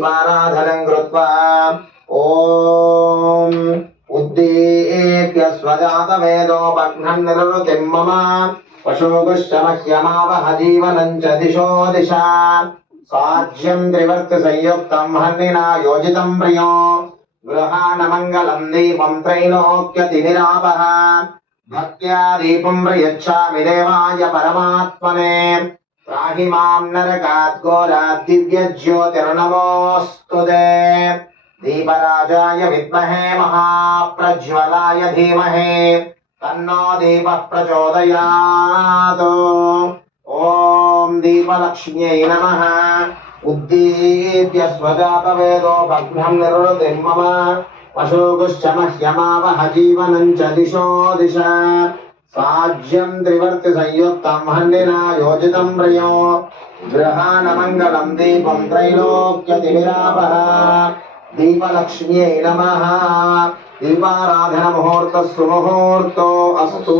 दीपाराधनं कृत्वा ॐ उद्दीप्य स्वजातवेदोपघ्नं निरृतिं मम पशुगुश्च मह्यमावह जीवनं च दिशो दिशा स्वाज्यं त्रिवर्तिसंयुक्तं हन्निना योजितं प्रियो गृहाणमङ्गलं दीपं त्रैलोक्यतिनिरापः भक्त्या दीपं प्रयच्छामि देवाय परमात्मने त्राहि मां नरकात् घोरात् दिव्यज्योतिर्नमोऽस्तु ते दीपराजाय विद्महे महाप्रज्वलाय धीमहि तन्नो दीपः प्रचोदयात् ॐ दीपलक्ष्म्यै नमः उद्दीप्य स्वजातवेदोपघ्नं निरृतिं मम पशुगुश्च मह्यमावह जीवनं च दिशो दिशा स्वाज्यं त्रिवर्तिसंयुक्तं हन्निना योजितं प्रियो गृहाणमङ्गलं दीपं त्रैलोक्यतिमिरापः दीपलक्ष्म्यै नमः दीपाराधनमुहूर्तः सुमुहूर्तो अस्तु।